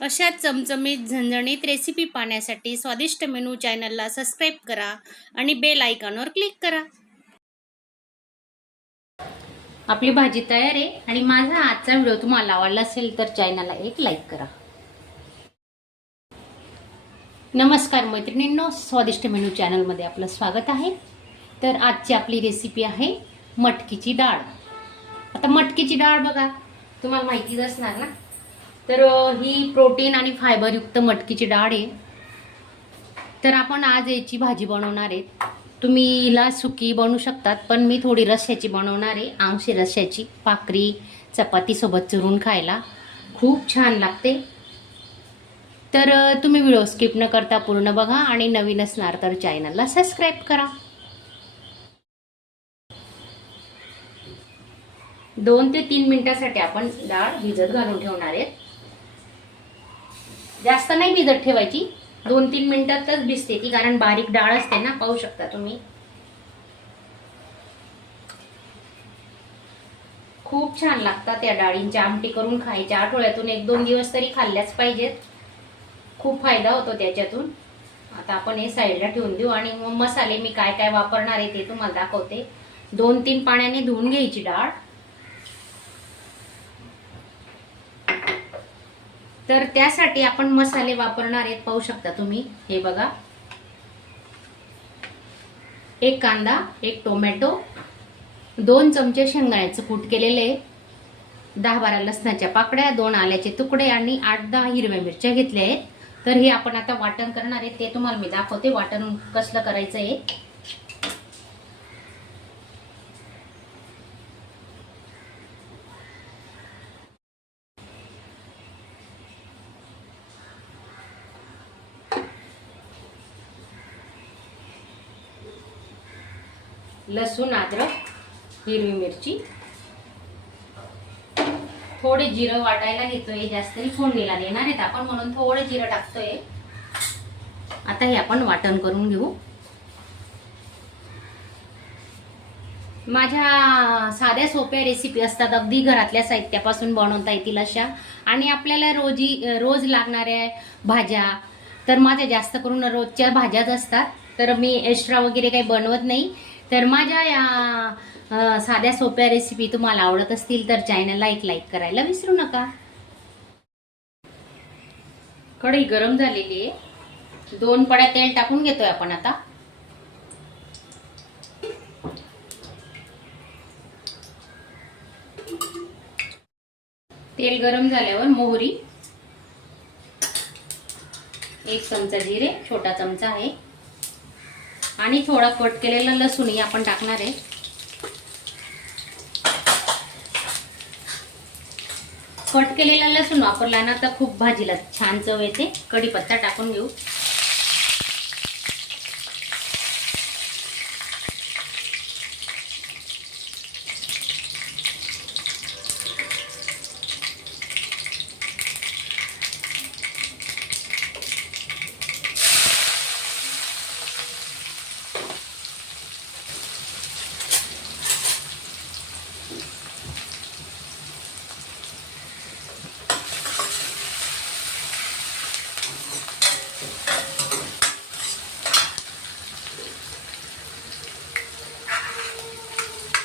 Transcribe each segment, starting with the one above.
अशा चमचमीत झणझणीत रेसिपी पाहण्यासाठी स्वादिष्ट मेनू चॅनलला सबस्क्राईब करा आणि बेल आयकॉनवर क्लिक करा। आपली भाजी तयार आहे आणि माझा आजचा व्हिडिओ तुम्हाला आवडला असेल तर चॅनलला एक लाईक करा। नमस्कार मैत्रिणींनो, स्वादिष्ट मेनू चॅनलमध्ये आपलं स्वागत आहे। तर आजची आपली रेसिपी आहे मटकीची डाळ। आता मटकीची डाळ बघा, तुम्हाला माहितीच असणार ना, तर ही प्रोटीन आणि फायबर युक्त मटकीची डाळ आहे। तर आपण आज याची भाजी बनवणार आहे। तुम्ही हिला सुकी बनवू शकतात, पण मी थोडी रस्स्याची बनवणार आहे, आंशी रस्स्याची। भाकरी चपाती सोबत चुरून खायला खूप छान लागते। तर तुम्ही व्हिडिओ स्किप न करता पूर्ण बघा आणि नवीन असणार तर चॅनलला सबस्क्राईब करा। 2 ते 3 मिनिटांसाठी आपण डाळ भिजत घालून ठेवणार आहे। जास्त नाही भिजत ठेवायची, 2-3 मिनिटातच भिजते ती, कारण बारीक डाळ असते ना, पाहू शकता तुम्ही। खूप छान लागतात त्या डाळींची आमटी करून खायच्या, आठवड्यातून 1-2 दिवस तरी खाल्ल्याच पाहिजेत, खूप फायदा होतो त्याच्यातून। आता आपण हे साईडला ठेवून देऊ आणि मग मसाले मी काय काय वापरणार आहे ते तुम्हाला दाखवते। 2-3 पाण्याने धुवून घ्यायची डाळ। तर त्यासाठी आपण मसाले वापरणार आहेत, पाहू शकता तुम्ही। हे बघा, 1 कांदा, 1 टोमॅटो, 2 चमचे शेंगदाण्याचं कूट केलेले, 10-12 लसणाच्या पाकड्या, 2 आल्याचे तुकडे आणि 8-10 हिरव्या मिरच्या घेतल्या आहेत। तर हे आपण आता वाटण करणार आहे, ते तुम्हाला मी दाखवते वाटण कसलं करायचं आहे। लसूण, अद्रक, हिरवी मिरची, थोडे जिरं वाटायला घेतोय, जास्त नाही फोडणीला देणार आहेत आपण, म्हणून थोडे जिरं टाकतोय। आता हे आपण वाटण करून घेऊ। माझ्या साध्या सोप्या रेसिपी असतात, अगदी घरातल्या साहित्यापासून बनवता येतील अशा, आणि आपल्याला रोज लागणाऱ्या भाज्या। तर माझ्या जास्त करून रोजच्या भाज्याच असतात, तर मी एक्स्ट्रा वगैरे काही बनवत नाही। तर माझ्या या साध्या सोप्या रेसिपी तुम्हाला आवडत असतील तर चॅनलला एक लाईक करायला विसरू नका। कढई गरम झालेली आहे, 2 पड्या तेल टाकून घेतोय आपण आता। तेल गरम झाल्यावर मोहरी, 1 चमचा जिरे, छोटा चमचा आहे, आणि थोडा कट केलेला लसूण ही आपण टाकणार आहे। कट केलेला लसूण वापरला ना तर खूप भाजीला छान चव येते। कढीपत्ता टाकून घेऊ।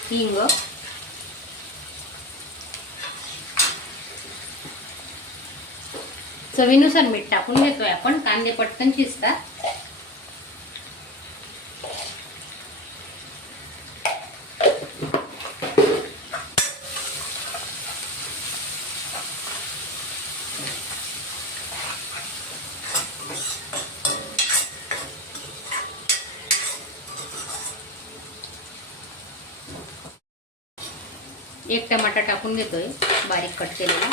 हिंग, चवीनुसार मीठ टाकून घेतोय आपण, कांदे पटकन शिजतात। एक टमाटा टाकून घेतोय, बारीक कट केलेला।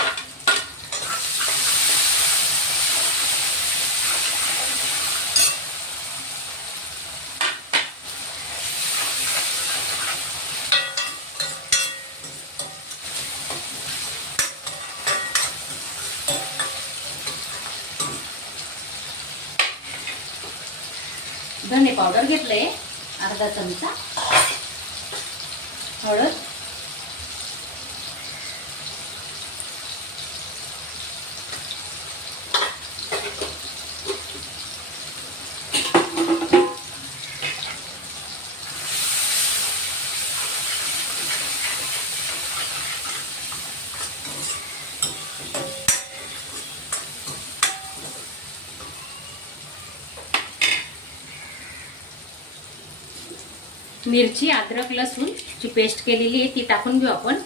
धने पावडर घेतले, अर्धा चमचा, हळद, मिरची, अद्रक, लसूण ची पेस्ट केलेली आहे ती टाकून घेऊ आपण.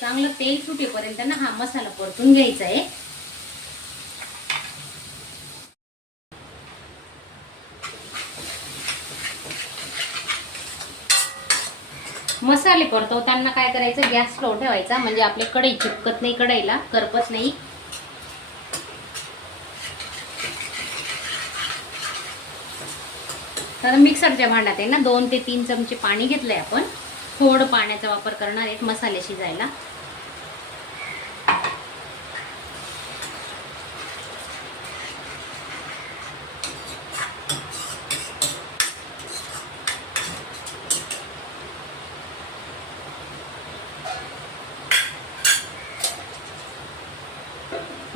चांगलं तेल सुटेपर्यंत ना हा मसाला परतून घ्यायचा आहे. मसाले परतवताना काय करायचं, गॅस स्लो ठेवायचा म्हणजे आपले कढई चिपकत नाही, कढईला करपत नाही. तर मिक्सरच्या भांड्यात आहे ना 2 ते 3 चमचे पाणी घेतलंय आपण. थोडं पाण्याचा वापर करणार आहे मसाले शिजायला.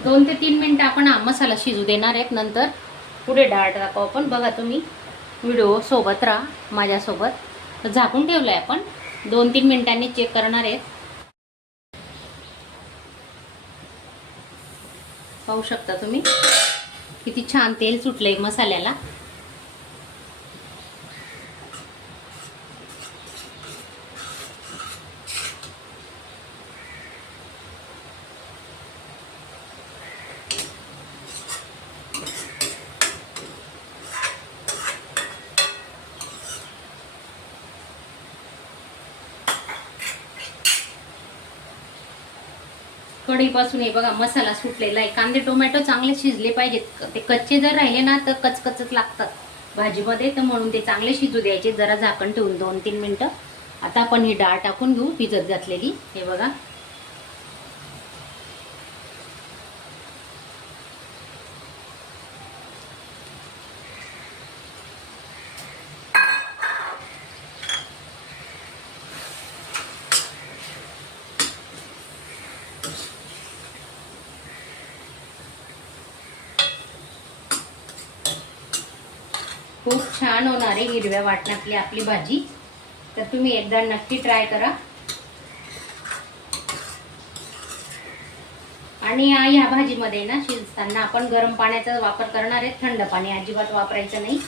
दोन ते 3 मिनिटं आपण हा मसाला शिजू देणार आहेत. नंतर पुढे डाळ टाकू आपण. बघा तुम्ही व्हिडिओ सोबत राहा माझ्यासोबत. झाकून ठेवलंय आपण. 2-3 मिनिटांनी चेक करणार आहेत. पाहू शकता तुम्ही किती छान तेल सुटलंय मसाल्याला. कढईपासून हे बघा मसाला सुटलेला आहे. कांदे टोमॅटो चांगले शिजले पाहिजेत. ते कच्चे जर राहिले ना तर कचकचच लागतात भाजीमध्ये, तर म्हणून ते चांगले शिजू द्यायचे जरा झाकण ठेवून 2-3 मिनिटं. आता आपण ही डाळ टाकून घेऊ भिजत घातलेली. हे बघा खूप छान होणार आहे हिरव्या वाटणातली आपली भाजी. तर तुम्ही एकदा नक्की ट्राय करा. आणि ह्या भाजीमध्ये ना शिजताना आपण गरम पाण्याचा वापर करणार आहे. थंड पाणी अजिबात वापरायचं नाही.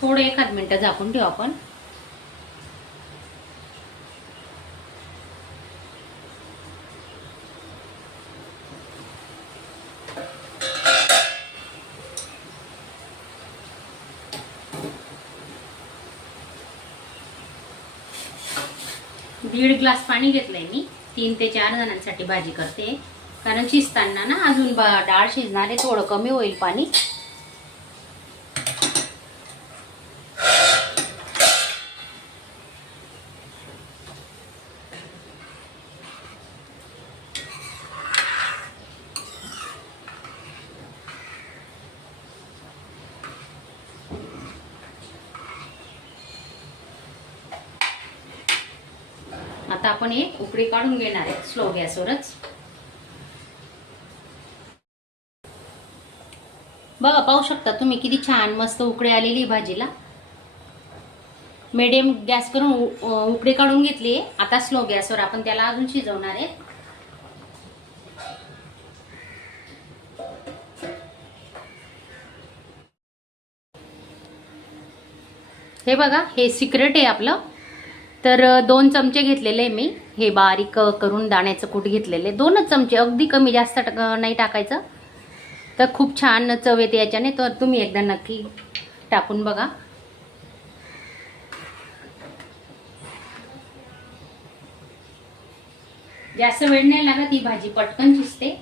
थोडं 1 मिनिट झाकून ठेवू आपण. दीड ग्लास पाणी घेतलंय मी. 3 ते 4 जणांसाठी भाजी करते. कारण शिजताना ना अजून डाळ शिजणार आहे, थोडं कमी होईल पाणी. आता आपण एक उकळी काढून घेणार आहे स्लो गॅसवरच. बघा पाहू शकता तुम्ही किती छान मस्त उकळी आलेली भाजीला. मीडियम गॅस करून उकळी काढून घेतली. आता स्लो गॅसवर आपण त्याला अजून शिजवणार आहे. हे बघा हे सिक्रेट आहे आपलं. तर 2 चमचे घेतलेले आहे मी. हे बारीक करून दाण्याचं कूट घेतलेले 2च चमचे, अगदी कमी जास्त नाही टाकायचं. तर खूप छान चव येते याच्याने. तर तुम्ही एकदा नक्की टाकून बघा. जास्त वेळ नाही लागत, ही भाजी पटकन शिजते.